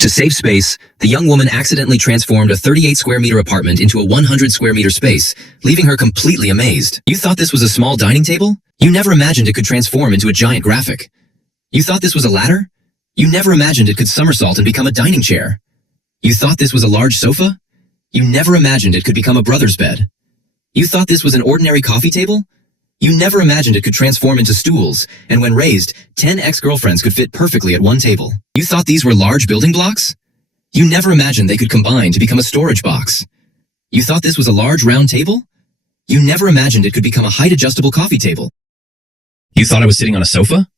To save space, the young woman accidentally transformed a 38 square meter apartment into a 100 square meter space, leaving her completely amazed. You thought this was a small dining table? You never imagined it could transform into a giant graphic. You thought this was a ladder? You never imagined it could somersault and become a dining chair. You thought this was a large sofa? You never imagined it could become a brother's bed. You thought this was an ordinary coffee table? You never imagined it could transform into stools, and when raised, 10 ex-girlfriends could fit perfectly at one table. You thought these were large building blocks? You never imagined they could combine to become a storage box. You thought this was a large round table? You never imagined it could become a height-adjustable coffee table. You thought I was sitting on a sofa?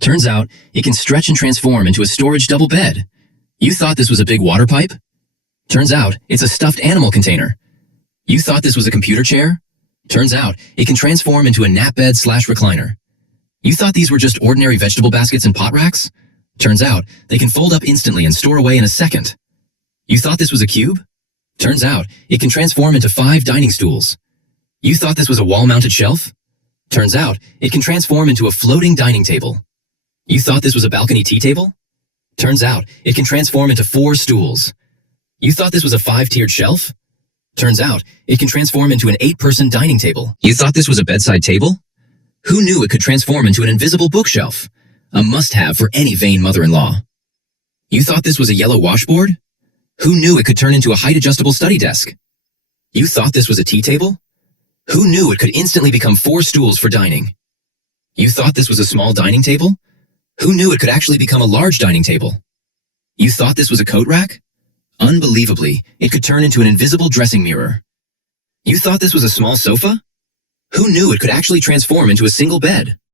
Turns out, it can stretch and transform into a storage double bed. You thought this was a big water pipe? Turns out, it's a stuffed animal container. You thought this was a computer chair? Turns out, it can transform into a nap bed / recliner. You thought these were just ordinary vegetable baskets and pot racks? Turns out, they can fold up instantly and store away in a second. You thought this was a cube? Turns out, it can transform into 5 dining stools. You thought this was a wall-mounted shelf? Turns out, it can transform into a floating dining table. You thought this was a balcony tea table? Turns out, it can transform into 4 stools. You thought this was a 5-tiered shelf? Turns out, it can transform into an 8-person dining table. You thought this was a bedside table? Who knew it could transform into an invisible bookshelf? A must-have for any vain mother-in-law. You thought this was a yellow washboard? Who knew it could turn into a height-adjustable study desk? You thought this was a tea table? Who knew it could instantly become 4 stools for dining? You thought this was a small dining table? Who knew it could actually become a large dining table? You thought this was a coat rack? Unbelievably, it could turn into an invisible dressing mirror. You thought this was a small sofa? Who knew it could actually transform into a single bed?